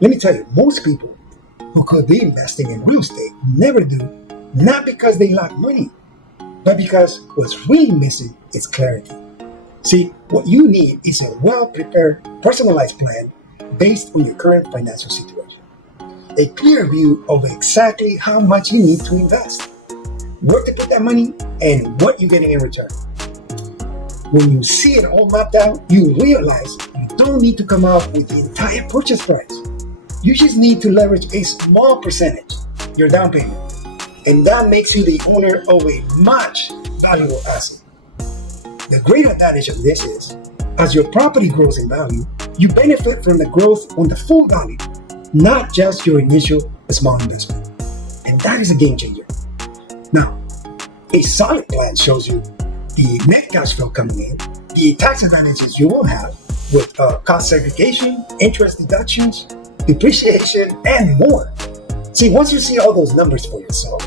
Let me tell you, most people who could be investing in real estate never do, not because they lack money, but because what's really missing is clarity. See, what you need is a well-prepared, personalized plan based on your current financial situation. A clear view of exactly how much you need to invest, where to put that money, and what you're getting in return. When you see it all mapped out, you realize you don't need to come up with the entire purchase price. You just need to leverage a small percentage, your down payment, and that makes you the owner of a much valuable asset. The great advantage of this is, as your property grows in value, you benefit from the growth on the full value, not just your initial small investment. And that is a game changer. Now, a solid plan shows you the net cash flow coming in, the tax advantages you will have with cost segregation, interest deductions, depreciation, and more. See, once you see all those numbers for yourself,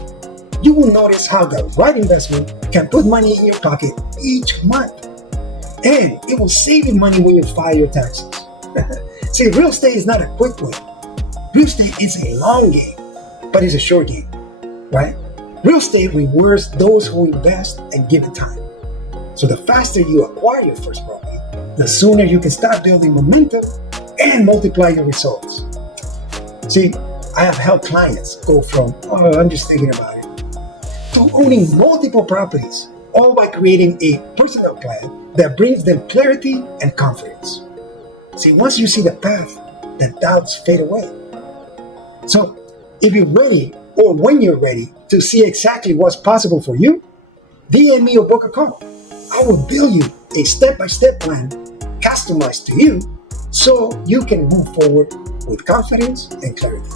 you will notice how the right investment can put money in your pocket each month. And it will save you money when you file your taxes. See, real estate is not a quick win. Real estate is a long game, but it's a short game, right? Real estate rewards those who invest and give it time. So the faster you acquire your first property, the sooner you can start building momentum and multiply your results. See, I have helped clients go from, oh, I'm just thinking about it, to owning multiple properties, all by creating a personal plan that brings them clarity and confidence. See, once you see the path, the doubts fade away. So if you're ready, or when you're ready to see exactly what's possible for you, DM me or book a call. I will build you a step-by-step plan customized to you so you can move forward with confidence and clarity.